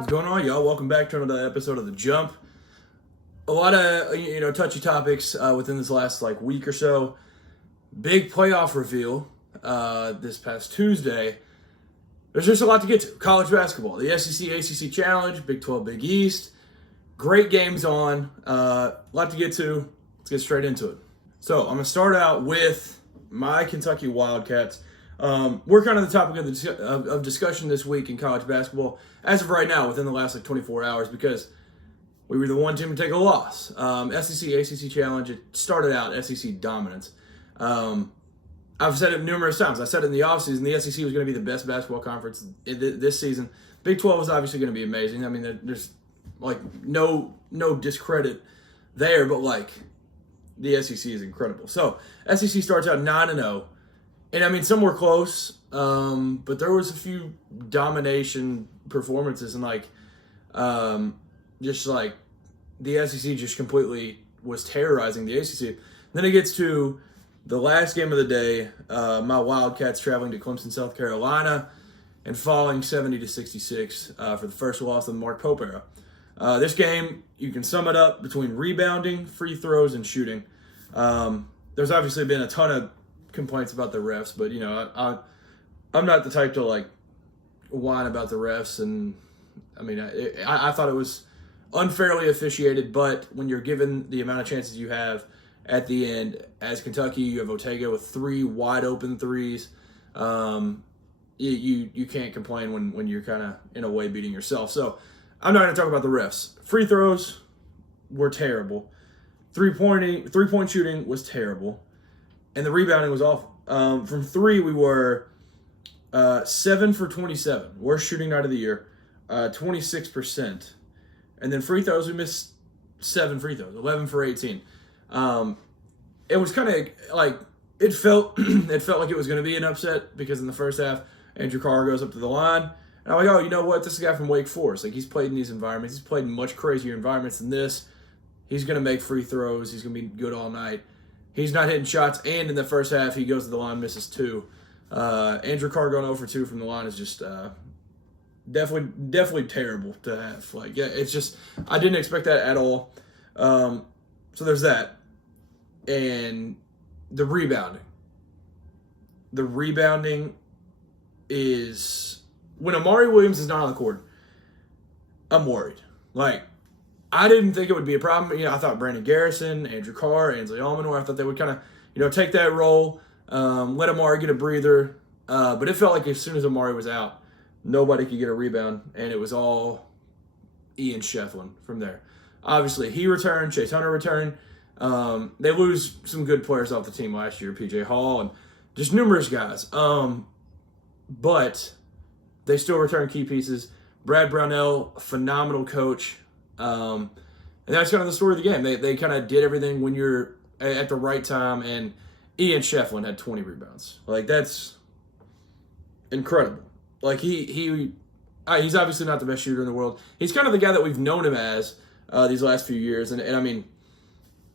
What's going on, y'all? Welcome back to another episode of The Jump. A lot of touchy topics within this last week or so. Big playoff reveal this past Tuesday. There's just a lot to get to. College basketball, the SEC ACC Challenge, Big 12 Big East. Great games on. A lot to get to. Let's get straight into it. So I'm gonna start out with my Kentucky Wildcats. We're kind of the topic of discussion this week in college basketball as of right now within the last 24 hours because we were the one team to take a loss. SEC ACC Challenge, it started out SEC dominance. I've said it numerous times. I said it in the offseason, the SEC was going to be the best basketball conference this season. Big 12 is obviously going to be amazing. I mean, there's no discredit there, but the SEC is incredible. So SEC starts out 9-0. And I mean, some were close, but there was a few domination performances, and the SEC just completely was terrorizing the ACC. Then it gets to the last game of the day. My Wildcats traveling to Clemson, South Carolina, and falling 70-66 for the first loss of the Mark Pope era. This game, you can sum it up between rebounding, free throws, and shooting. There's obviously been a ton of complaints about the refs, but I'm not the type to whine about the refs, and I mean I thought it was unfairly officiated, but when you're given the amount of chances you have at the end, as Kentucky, you have Ortega with 3 wide open threes. You can't complain when you're kind of in a way beating yourself. So I'm not going to talk about the refs. Free throws were terrible. Three-point shooting was terrible. And the rebounding was awful. From 3, we were 7 for 27. Worst shooting night of the year. 26%. And then free throws, we missed 7 free throws. 11 for 18. It was kind of it felt like it was going to be an upset because in the first half, Andrew Carr goes up to the line. And I'm like, oh, you know what? This is a guy from Wake Forest. He's played in these environments. He's played in much crazier environments than this. He's going to make free throws. He's going to be good all night. He's not hitting shots, and in the first half, he goes to the line, misses 2. Andrew Carr going 0 for 2 from the line is just definitely terrible to have. It's just, I didn't expect that at all. So there's that. And the rebounding. The rebounding is, when Amari Williams is not on the court, I'm worried. I didn't think it would be a problem. I thought Brandon Garrison, Andrew Carr, Ainsley Almanor, I thought they would kind of, take that role, let Amari get a breather. But it felt like as soon as Amari was out, nobody could get a rebound, and it was all Ian Shefflin from there. Obviously, he returned. Chase Hunter returned. They lose some good players off the team last year, P.J. Hall, and just numerous guys. But they still return key pieces. Brad Brownell, phenomenal coach. And that's kind of the story of the game. They kind of did everything when you're at the right time, and Ian Shefflin had 20 rebounds. That's incredible. He's obviously not the best shooter in the world. He's kind of the guy that we've known him as these last few years, and I mean,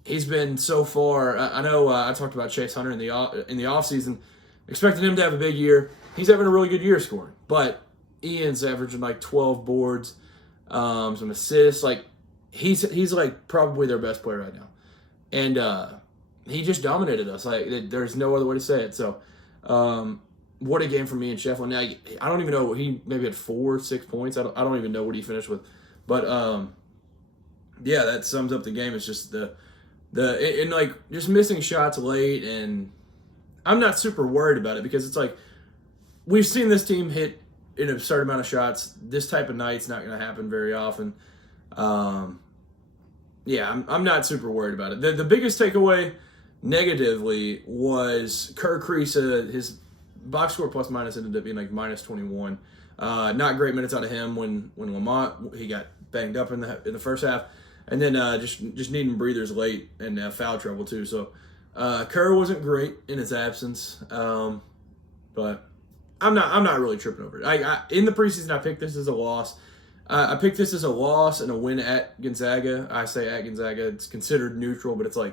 he's been so far. I know I talked about Chase Hunter in the offseason, expecting him to have a big year. He's having a really good year scoring, but Ian's averaging 12 boards. Some assists. He's probably their best player right now, and he just dominated us. There's no other way to say it. So, what a game for me and Shefflin. Now, I don't even know, he maybe had 4 or 6 points. I don't even know what he finished with, but yeah, that sums up the game. It's just just missing shots late, and I'm not super worried about it because it's we've seen this team hit an absurd amount of shots. This type of night's not going to happen very often. I'm not super worried about it. The biggest takeaway negatively was Kerr Kriisa. His box score plus minus ended up being minus 21. Not great minutes out of him when Lamont, he got banged up in the first half, and then just needing breathers late and foul trouble too. So Kerr wasn't great in his absence, but I'm not really tripping over it. In the preseason, I picked this as a loss. I picked this as a loss and a win at Gonzaga. I say at Gonzaga, it's considered neutral, but it's I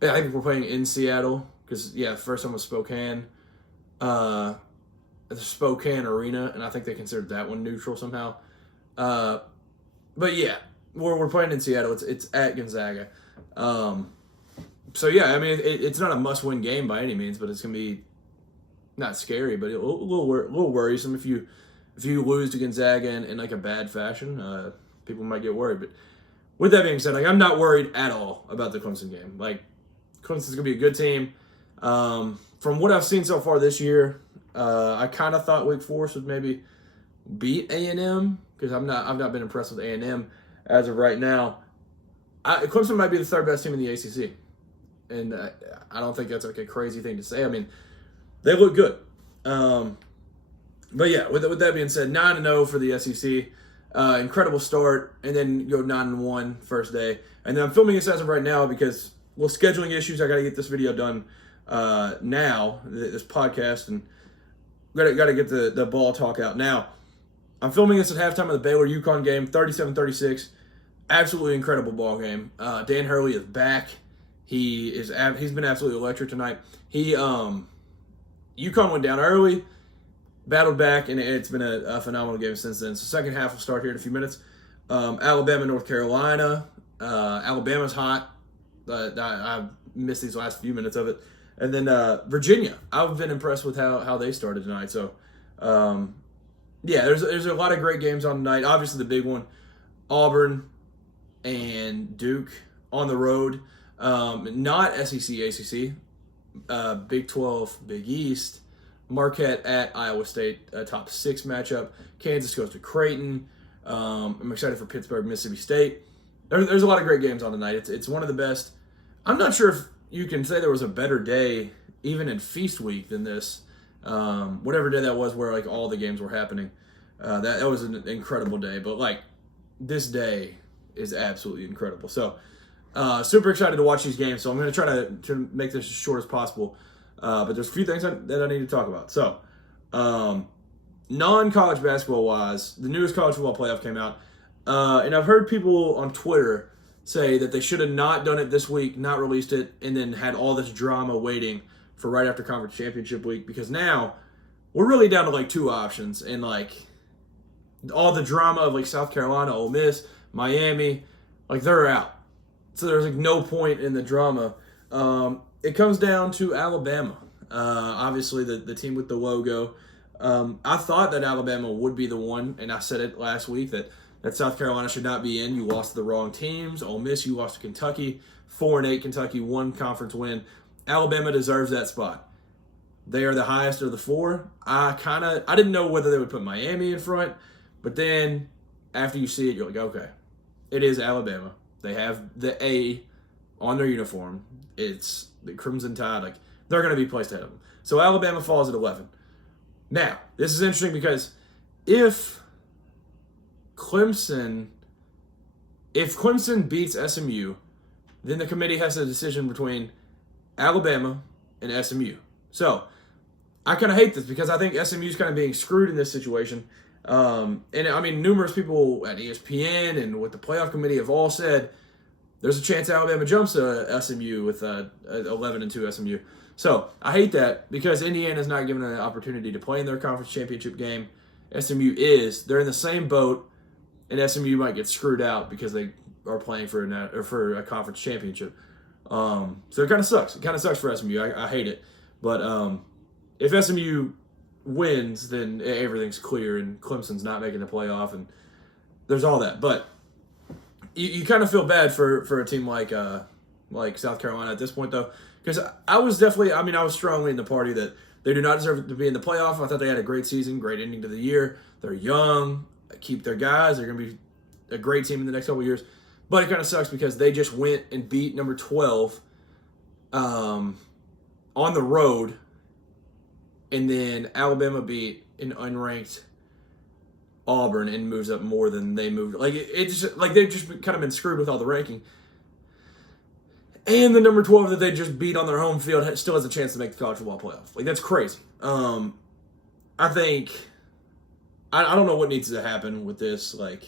think we're playing in Seattle because, the first one was Spokane. The Spokane Arena, and I think they considered that one neutral somehow. But yeah, we're playing in Seattle. It's at Gonzaga. So yeah, I mean it's not a must-win game by any means, but it's gonna be not scary, but a little worrisome if you lose to Gonzaga in like a bad fashion. People might get worried. But with that being said, like I'm not worried at all about the Clemson game. Like Clemson's gonna be a good team. From what I've seen so far this year, I kind of thought Wake Forest would maybe beat A&M because I've not been impressed with A&M as of right now. Clemson might be the third best team in the ACC, and I don't think that's like a crazy thing to say. I mean, they look good. But yeah, with that being said, 9-0 for the SEC. Incredible start, and then go 9-1 first day. And then I'm filming this as of right now because, well, scheduling issues. I got to get this video done now, this podcast, and got to get the ball talk out now. I'm filming this at halftime of the Baylor-UConn game, 37-36. Absolutely incredible ball game. Dan Hurley is back. He's been absolutely electric tonight. UConn went down early, battled back, and it's been a phenomenal game since then. So second half will start here in a few minutes. Alabama, North Carolina. Alabama's hot. I missed these last few minutes of it. And then Virginia. I've been impressed with how they started tonight. So, yeah, there's a lot of great games on tonight. Obviously, the big one, Auburn and Duke on the road. Not SEC, ACC. Big 12, Big East. Marquette at Iowa State, a top 6 matchup. Kansas goes to Creighton. I'm excited for Pittsburgh, Mississippi State. There's a lot of great games on tonight. It's one of the best. I'm not sure if you can say there was a better day, even in Feast Week, than this. Whatever day that was where like all the games were happening. That was an incredible day. But like this day is absolutely incredible. So super excited to watch these games. So I'm going to try to make this as short as possible. But there's a few things that I need to talk about. So, non-college basketball wise, the newest college football playoff came out. And I've heard people on Twitter say that they should have not done it this week, not released it, and then had all this drama waiting for right after conference championship week, because now we're really down to like 2 options, and like all the drama of like South Carolina, Ole Miss, Miami, like they're out. So there's like no point in the drama. It comes down to Alabama. Obviously the team with the logo. I thought that Alabama would be the one, and I said it last week that South Carolina should not be in. You lost to the wrong teams. Ole Miss, you lost to Kentucky. 4-8 Kentucky, 1 conference win. Alabama deserves that spot. They are the highest of the 4. I didn't know whether they would put Miami in front, but then after you see it, you're like, okay, it is Alabama. They have the A on their uniform. It's the Crimson Tide. Like, they're going to be placed ahead of them. So Alabama falls at 11. Now, this is interesting because if Clemson beats SMU, then the committee has a decision between Alabama and SMU. So I kind of hate this because I think SMU is kind of being screwed in this situation. And I mean, numerous people at ESPN and with the playoff committee have all said there's a chance Alabama jumps to SMU with 11-2 SMU. So I hate that because Indiana's not given an opportunity to play in their conference championship game. SMU is. They're in the same boat, and SMU might get screwed out because they are playing for a conference championship. So it kind of sucks. It kind of sucks for SMU. I hate it. But if SMU wins, then everything's clear, and Clemson's not making the playoff, and there's all that. But you kind of feel bad for a team like South Carolina at this point, though, because I was strongly in the party that they do not deserve to be in the playoff. I thought they had a great season, great ending to the year. They're young, keep their guys. They're going to be a great team in the next couple of years. But it kind of sucks because they just went and beat number 12 on the road, and then Alabama beat an unranked Auburn and moves up more than they moved. Like they've just kind of been screwed with all the ranking. And the number 12 that they just beat on their home field still has a chance to make the college football playoff. Like, that's crazy. I think I don't know what needs to happen with this. Like,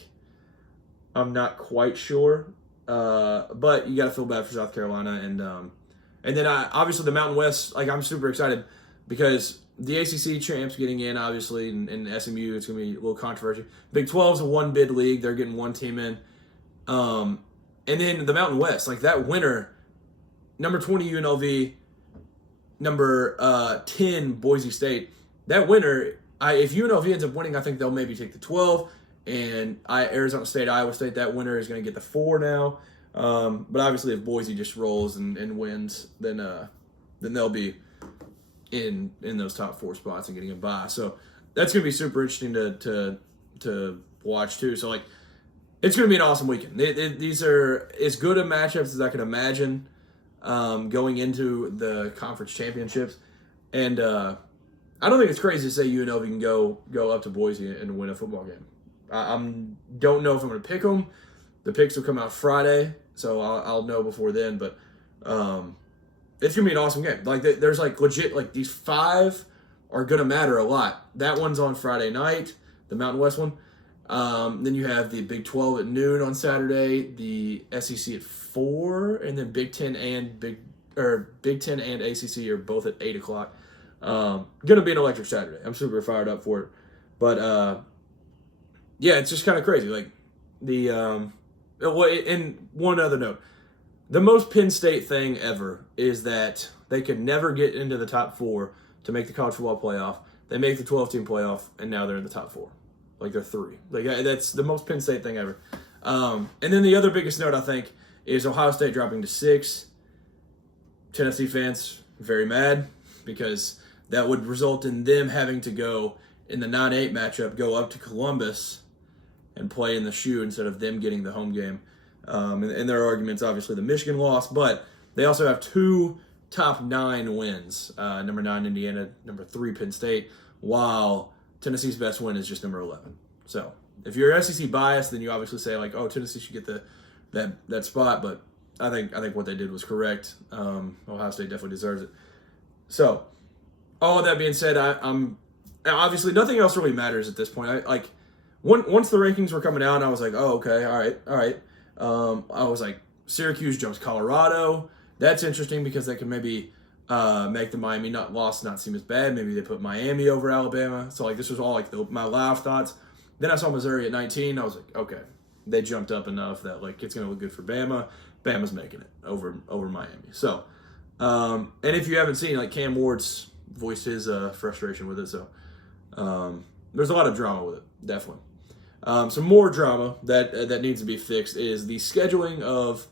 I'm not quite sure. But you got to feel bad for South Carolina, and then obviously the Mountain West. Like, I'm super excited because the ACC champs getting in, obviously, and SMU, it's going to be a little controversial. Big 12's a one-bid league. They're getting one team in. And then the Mountain West, like that winner, number 20 UNLV, number 10 Boise State, that winner, if UNLV ends up winning, I think they'll maybe take the 12. And Arizona State, Iowa State, that winner is going to get the 4 now. But obviously, if Boise just rolls and wins, then they'll be in those top 4 spots and getting a bye. So that's going to be super interesting to watch too. So like, it's going to be an awesome weekend. These are as good a matchups as I can imagine going into the conference championships. And I don't think it's crazy to say UNLV can go up to Boise and win a football game. I don't know if I'm going to pick them. The picks will come out Friday, so I'll know before then. But it's going to be an awesome game. Like there's like legit, like these 5 are going to matter a lot. That one's on Friday night, the Mountain West one. Then you have the Big 12 at noon on Saturday, the SEC at 4, and then Big Ten and ACC are both at 8 o'clock. Going to be an electric Saturday. I'm super fired up for it. But yeah, it's just kind of crazy. Like and one other note, the most Penn State thing ever is that they could never get into the top 4 to make the college football playoff. They make the 12-team playoff, and now they're in the top 4. Like they're 3. Like that's the most Penn State thing ever. And then the other biggest note I think is Ohio State dropping to 6. Tennessee fans very mad because that would result in them having to go in the 9-8 matchup, go up to Columbus and play in the shoe instead of them getting the home game. And their arguments, obviously, the Michigan loss, but they also have 2 top 9 wins. Number 9, Indiana, number 3, Penn State, while Tennessee's best win is just number 11. So if you're SEC biased, then you obviously say, like, oh, Tennessee should get that spot, but I think what they did was correct. Ohio State definitely deserves it. So all of that being said, I'm obviously nothing else really matters at this point. Once the rankings were coming out, I was like, oh, okay, all right. I was like, Syracuse jumps Colorado. That's interesting because they can maybe make the Miami loss not seem as bad. Maybe they put Miami over Alabama. So like this was all like my live thoughts. Then I saw Missouri at 19. I was like, okay, they jumped up enough that like it's gonna look good for Bama. Bama's making it over Miami. So and if you haven't seen, like Cam Ward's voiced his frustration with it. So there's a lot of drama with it, definitely. Some more drama that needs to be fixed is the scheduling of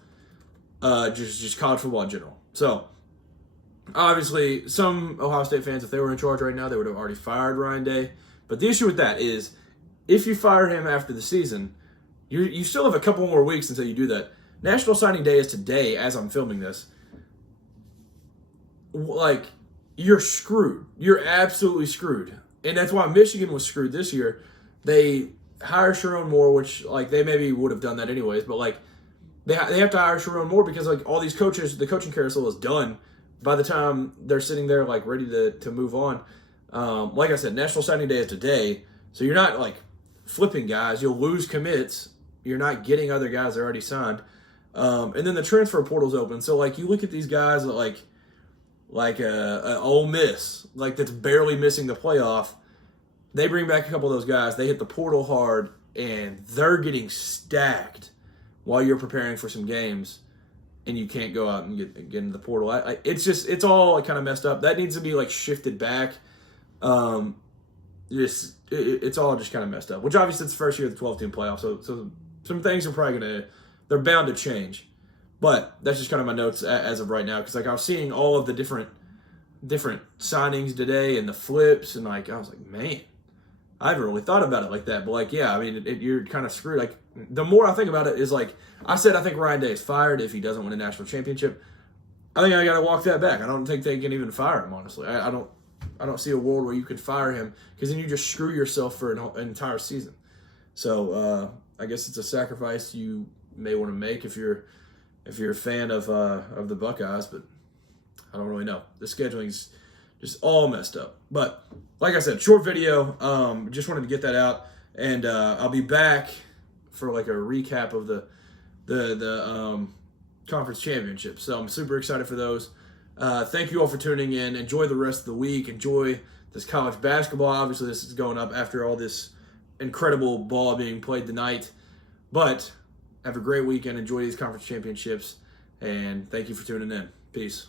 just college football in general. So, obviously, some Ohio State fans, if they were in charge right now, they would have already fired Ryan Day. But the issue with that is, if you fire him after the season, you still have a couple more weeks until you do that. National Signing Day is today, as I'm filming this. Like, you're screwed. You're absolutely screwed. And that's why Michigan was screwed this year. They hire Sharon Moore, which like they maybe would have done that anyways, but like they have to hire Sharon Moore because like all these coaches, the coaching carousel is done by the time they're sitting there like ready to move on. Like I said, National Signing Day is today, so you're not like flipping guys. You'll lose commits. You're not getting other guys that are already signed. And then the transfer portal's open. So like you look at these guys that like Ole Miss, like that's barely missing the playoff. They bring back a couple of those guys. They hit the portal hard, and they're getting stacked while you're preparing for some games, and you can't go out and get into the portal. It's all like, kind of messed up. That needs to be like shifted back. It's all just kind of messed up. Which obviously it's the first year of the 12-team playoff, so some things are probably they're bound to change. But that's just kind of my notes as of right now, because like I was seeing all of the different signings today and the flips, and like I was like, man. I haven't really thought about it like that, but like, yeah, I mean, you're kind of screwed. Like, the more I think about it is like, I think Ryan Day is fired if he doesn't win a national championship. I think I got to walk that back. I don't think they can even fire him, honestly. I don't see a world where you could fire him because then you just screw yourself for an entire season. So I guess it's a sacrifice you may want to make if you're a fan of the Buckeyes, but I don't really know. The scheduling's just all messed up. But like I said, short video. Just wanted to get that out, and I'll be back for like a recap of the conference championships. So I'm super excited for those. Thank you all for tuning in. Enjoy the rest of the week. Enjoy this college basketball. Obviously, this is going up after all this incredible ball being played tonight. But have a great weekend. Enjoy these conference championships. And thank you for tuning in. Peace.